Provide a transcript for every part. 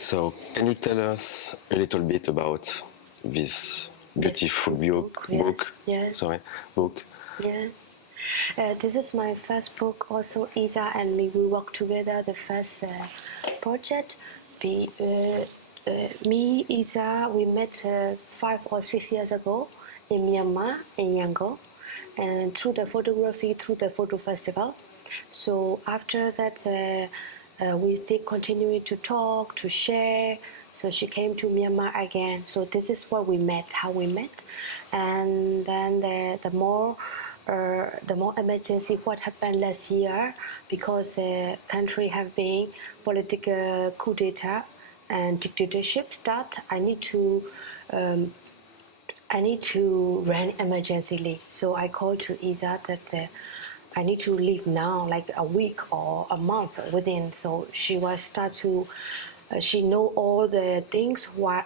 So, can you tell us a little bit about this beautiful book? Yes. Sorry, book. Yeah. This is my first book. Also, Isa and me, we work together. The first project. Me, Isa, we met 5 or 6 years ago in Myanmar, in Yangon, and through the photography, through the photo festival. So after that, we still continuing to talk, to share. So she came to Myanmar again. So this is where we met, how we met, and then the more emergency what happened last year, because the country have been political coup d'etat and dictatorship start. I need to run emergencyly. So I called to Isa that I need to leave now, like a week or a month within. So she was start to, she know all the things why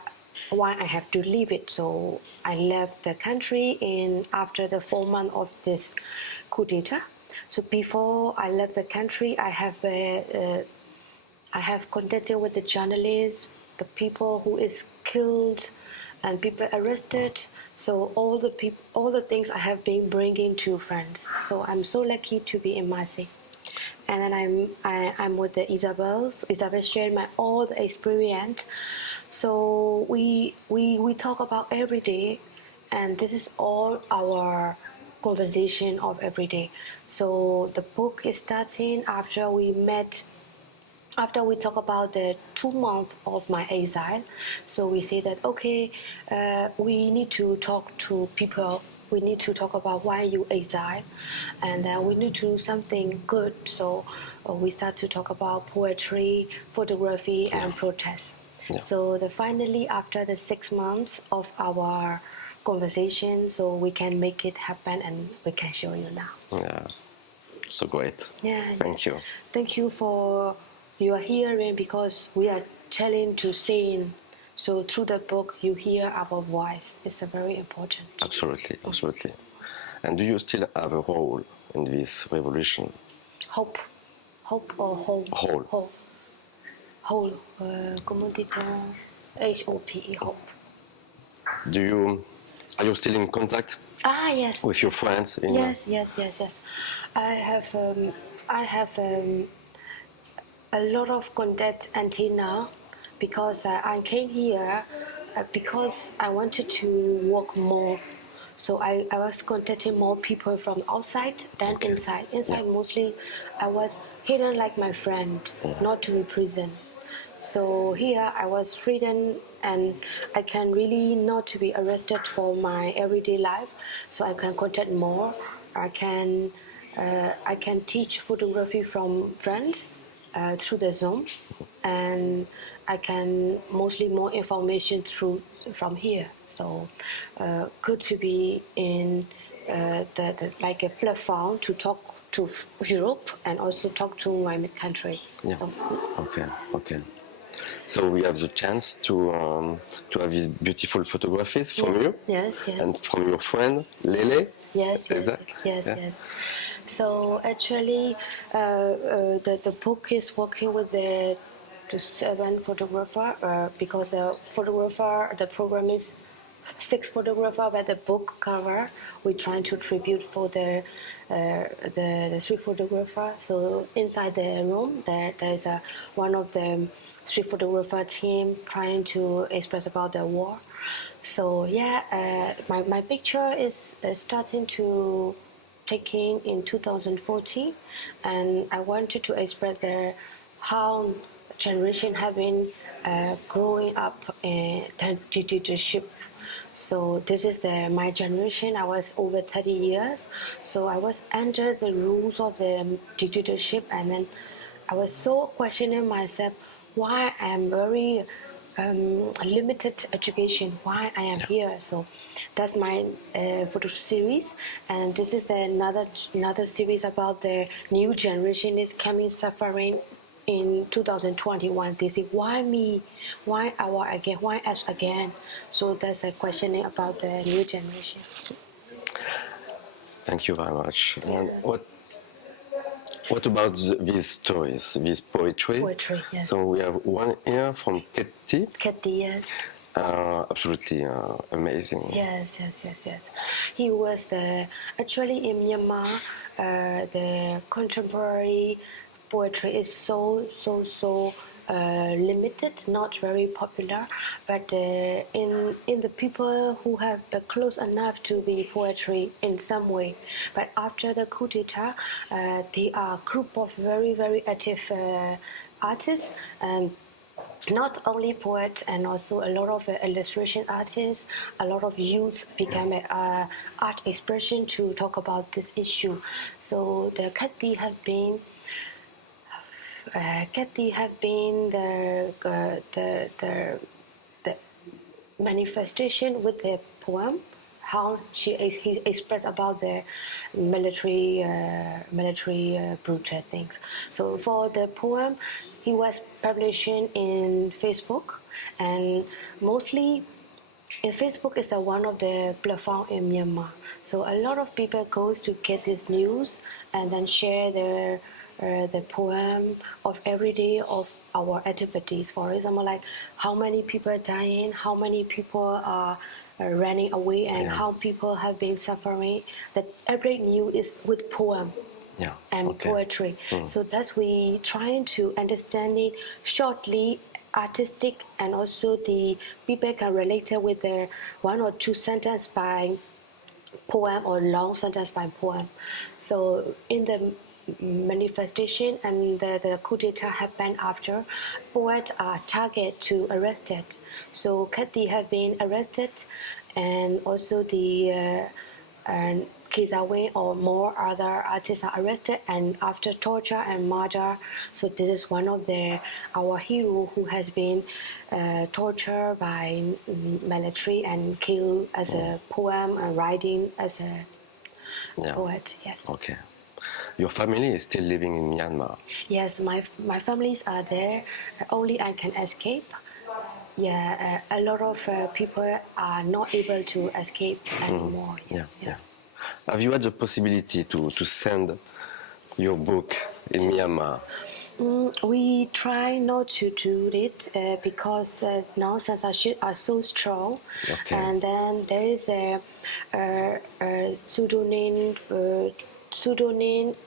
I have to leave it. So I left the country in after the 4 months of this coup d'etat. So before I left the country, I have contacted with the journalists, the people who is killed, and people arrested. So all the things I have been bringing to France. So I'm so lucky to be in Marseille. And then I'm with the Isabel. So Isabel shared my all the experience. So we talk about every day, and this is all our conversation of every day. So the book is starting after we met, after we talk about the 2 months of my exile. So we say that okay, we need to talk to people, we need to talk about why you exile, and we need to do something good. So we start to talk about poetry, photography, and protest. So finally, after the 6 months of our conversation, so we can make it happen, and we can show you now. Yeah, so great. Yeah. Thank you. Thank you for your hearing, because we are telling to sing. So through the book, you hear our voice. It's a very important. Absolutely, absolutely. And do you still have a role in this revolution? Hope. Hope or whole? Whole. Whole. Whole. Comment dit-on? H-O-P-E, hope. Are you still in contact? Yes. With your friends? Yes. I have a lot of contact until now, because I came here because I wanted to work more. So I was contacting more people from outside than inside. Inside mostly I was hidden like my friend, not to be prison. So here I was freedom, and I can really not to be arrested for my everyday life. So I can contact more. I can teach photography from friends through the Zoom, and I can mostly more information from here. So good to be in the like a platform to talk to Europe and also talk to my country. Yeah. So, Okay. So we have the chance to have these beautiful photographies from you. Yes. And from your friend Lele. Yes. So actually, the book is working with the 7 photographer, because the program is 6 photographer, but the book cover we're trying to tribute for the 3 photographer. So inside the room there's one of the 3 photographer team trying to express about the war. So my picture is starting to taking in 2014, and I wanted to express how generation have been growing up in the dictatorship. So this is my generation. I was over 30 years, so I was under the rules of the dictatorship, and then I was so questioning myself why I am very limited education, why I am here. So that's my photo series, and this is another series about the new generation is coming suffering in 2021. They say, why me, why us again. So that's a questioning about the new generation. Thank you very much. And What about these stories, this poetry? Poetry, yes. So we have one here from Ketty. Ketty, yes. Absolutely amazing. Yes. He was actually in Myanmar. The contemporary poetry is so limited, not very popular. But in the people who have close enough to be poetry in some way. But after the coup d'état, they are a group of very active artists and not only poets and also a lot of illustration artists, a lot of youth became art expression to talk about this issue. So the Kathy have been the manifestation with the poem, how he expressed about the military brutal things. So for the poem, he was publishing in Facebook, and mostly Facebook is one of the platform in Myanmar. So a lot of people goes to get this news and then share the poem of every day of our activities. For example, like how many people are dying, how many people are running away, and how people have been suffering. That every news is with poem and poetry. So that's we trying to understand it shortly, artistic, and also the people can relate it with their one or two sentence by poem or long sentence by poem. So in the manifestation and the coup d'etat happened after, poets are targeted to arrested. So Kathy have been arrested, and also the Kizawe or more other artists are arrested and after torture and murder. So this is one of our hero who has been tortured by military and killed as a poem and writing as a poet. Yes. Okay. Your family is still living in Myanmar. Yes, my families are there. Only I can escape. Yeah, a lot of people are not able to escape anymore. Yeah. Have you had the possibility to send your book in Myanmar? We try not to do it because now censorship are so strong. Okay. And then there is a pseudonym,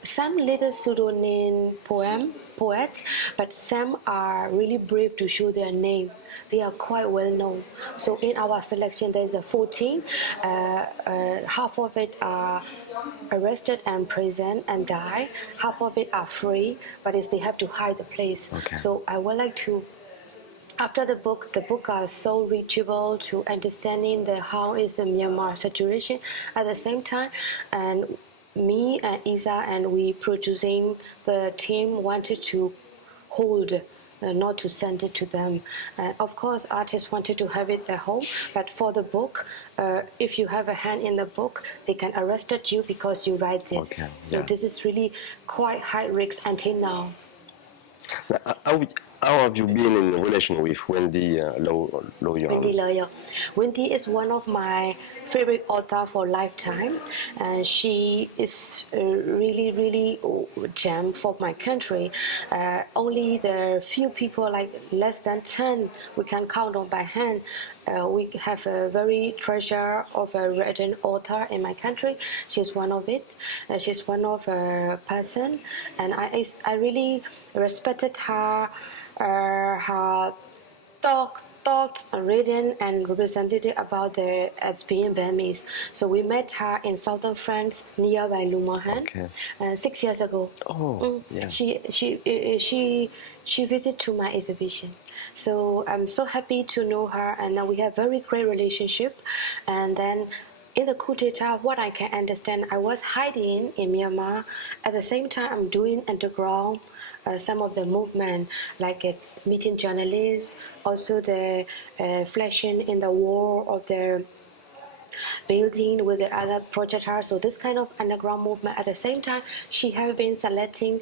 some little pseudonym poets, but some are really brave to show their name. They are quite well known. So in our selection, there's a 14. Half of it are arrested and imprisoned and die. Half of it are free, but they have to hide the place. Okay. So I would like to. After the book are so reachable to understanding how is the Myanmar situation. At the same time, and me and Isa and we producing the team wanted to hold. Not to send it to them. Of course, artists wanted to have it at home, but for the book, if you have a hand in the book, they can arrest you because you write this. Okay, so this is really quite high risk until now. How have you been in relation with Wendy Lawyer? Wendy Lawyer. Wendy is one of my favorite authors for lifetime, and she is really gem for my country. Only the few people, like less than 10, we can count on by hand. We have a very treasure of a written author in my country. She's one of it. She's one of a person, and I really respected her. Her talked, written, and represented about the as being Burmese. So we met her in southern France, nearby Lumahan, 6 years ago. Oh, yeah. She visited to my exhibition. So I'm so happy to know her, and now we have very great relationship. And then in the coup d'etat, what I can understand, I was hiding in Myanmar. At the same time, I'm doing underground. Some of the movement, like meeting journalists, also the flashing in the wall of the building with the other projectors. So this kind of underground movement. At the same time, she has been selecting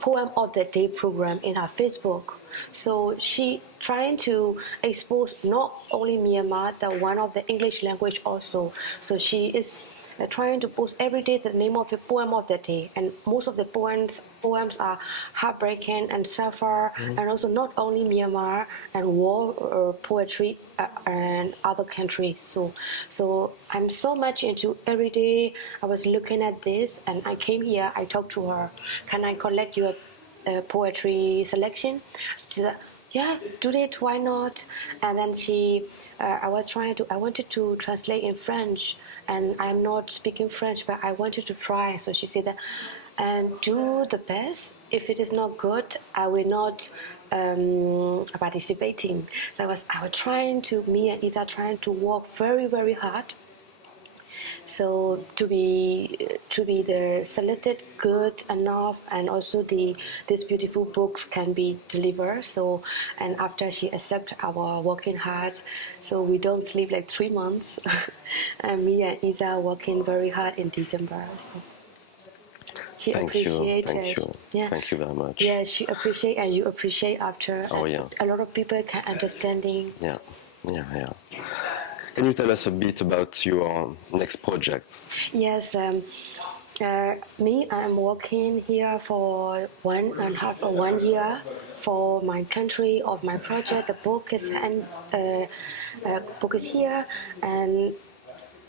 poem of the day program in her Facebook. So she trying to expose not only Myanmar, the one of the English language also. So she is trying to post every day the name of the poem of the day, and most of the poems are heartbreaking and suffer, and also not only Myanmar and war poetry and other countries. So I'm so much into every day. I was looking at this, and I came here. I talked to her. Can I collect your poetry selection? She said, yeah, do it, why not? And then I wanted to translate in French, and I'm not speaking French, but I wanted to try. So she said that, and do the best. If it is not good, I will not participating. So I was trying to, me and Isa trying to work very, very hard. So to be the selected good enough, and also these beautiful books can be delivered. So, and after she accept our working hard, so we don't sleep like 3 months, and me and Isa working very hard in December. So she appreciates. Thank you. Yeah. Thank you very much. Yeah, she appreciate, and you appreciate after. Oh, yeah. A lot of people can understanding. Yeah. Can you tell us a bit about your next projects? Yes, I'm working here for 1 year for my country of my project. The book is here, and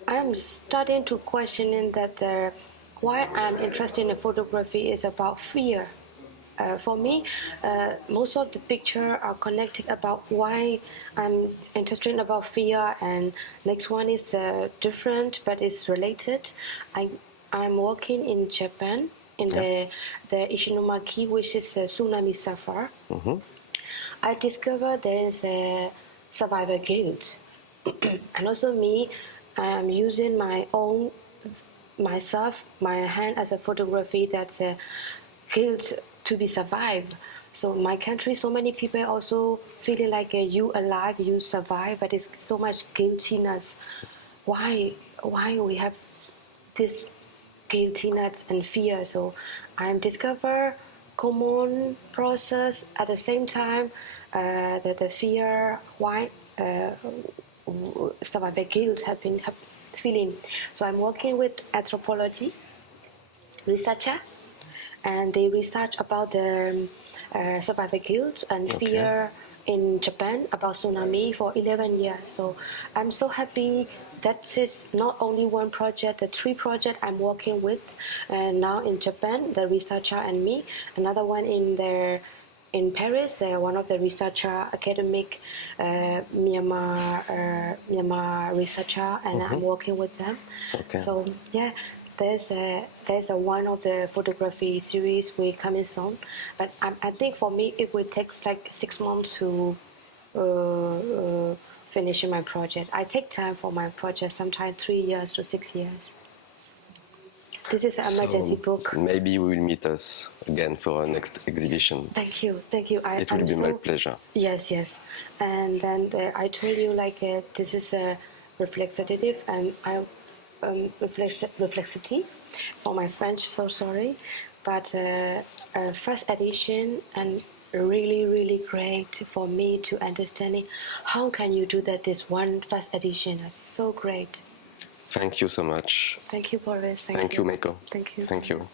I'm starting to questioning that why I'm interested in photography is about fear. For me, most of the picture are connected about why I'm interested about fear, and next one is different but it's related. I'm working in Japan in the Ishinomaki, which is a tsunami suffer. I discovered there is a survivor guilt, and also me, I'm using my hand as a photography that's a guilt to be survived. So my country, so many people also feeling like you alive, you survive, but it's so much guiltiness. Why we have this guiltiness and fear? So I'm discover common process at the same time that the fear why survivor guilt have feeling. So I'm working with anthropology researcher, and they research about the survivor guilt and fear in Japan about tsunami for 11 years. So I'm so happy that is not only one project, the 3 projects I'm working with, and now in Japan, the researcher and me, another one in Paris, one of the researcher, academic Myanmar researcher, and I'm working with them. So yeah, there's a one of the photography series will coming soon, but I think for me it will take like 6 months to finishing my project. I take time for my project, sometimes 3 years to 6 years. This is an emergency book. Maybe we will meet us again for our next exhibition. Thank you. It will be my pleasure. Yes. And then I told you like this is a reflexive, and I reflexive for my French. So sorry, but first edition and really great for me to understanding how can you do that. This one first edition is so great. Thank you so much. Thank you, Boris. Thank you, Mayco. Thank you. Thank you.